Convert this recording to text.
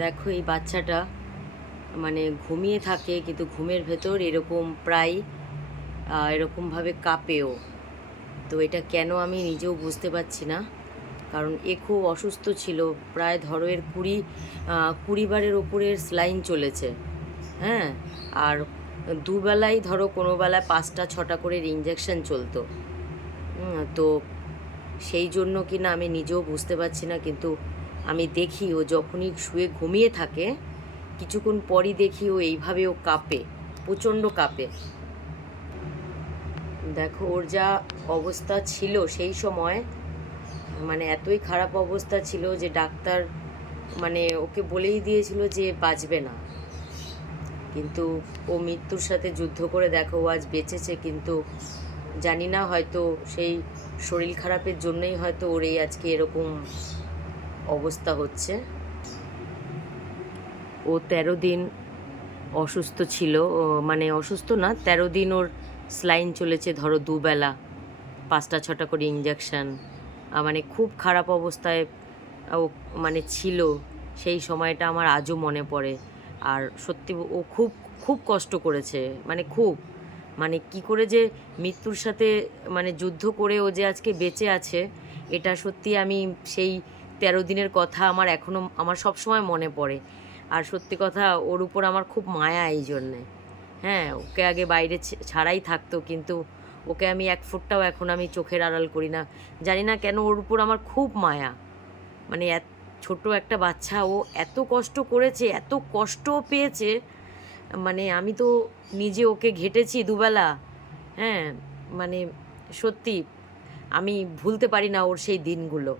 দেখো এই বাচ্চাটা মানে ঘুমিয়ে থাকে, কিন্তু ঘুমের ভেতর এরকম প্রায় এরকমভাবে কাঁপেও। তো এটা কেন আমি নিজেও বুঝতে পারছি না, কারণ এ খুব অসুস্থ ছিল। প্রায় ধরো এর 20 বারের ওপরের স্লাইন চলেছে। হ্যাঁ, আর দুবেলাই ধরো কোনো বেলায় 5টা 6টা করে ইঞ্জেকশন চলতো। তো সেই জন্য কি না আমি নিজেও বুঝতে পারছি না, কিন্তু আমি দেখি ও যখনই শুয়ে ঘুমিয়ে থাকে কিছুক্ষণ পরই দেখি ও এইভাবে ও কাঁপে, প্রচণ্ড কাঁপে। দেখো ওর যা অবস্থা ছিল সেই সময়, মানে এতই খারাপ অবস্থা ছিল যে ডাক্তার মানে ওকে বলেই দিয়েছিল যে বাঁচবে না। কিন্তু ও মৃত্যুর সাথে যুদ্ধ করে দেখো ও আজ বেঁচেছে। কিন্তু জানি না, হয়তো সেই শরীর খারাপের জন্যই হয়তো ওর এই আজকে এরকম অবস্থা হচ্ছে। ও 13 দিন অসুস্থ ছিল, মানে অসুস্থ না, 13 দিন ওর স্লাইন চলেছে, ধরো দুবেলা 5টা 6টা করে ইঞ্জেকশান। মানে খুব খারাপ অবস্থায় ও মানে ছিল। সেই সময়টা আমার আজও মনে পড়ে। আর সত্যি ও খুব খুব কষ্ট করেছে, মানে খুব, মানে কি করে যে মৃত্যুর সাথে মানে যুদ্ধ করে ও যে আজকে বেঁচে আছে, এটা সত্যি আমি সেই 13 দিনের কথা আমার সব সময় মনে পড়ে। আর সত্যি কথা, ওর উপর আমার খুব মায়া এই জন্যে। হ্যাঁ, ওকে আগে বাইরে ছাড়াই থাকতো, কিন্তু ওকে আমি এক ফুটটাও এখন আমি চোখের আড়াল করি না। জানি না কেন ওর উপর আমার খুব মায়া। মানে ছোট একটা বাচ্চা, ও এত কষ্ট করেছে, এত কষ্টও পেয়েছে। মানে আমি তো নিজে ওকে ঘেঁটেছি দুবেলা। হ্যাঁ, মানে সত্যি আমি ভুলতে পারি না ওর সেই দিনগুলো।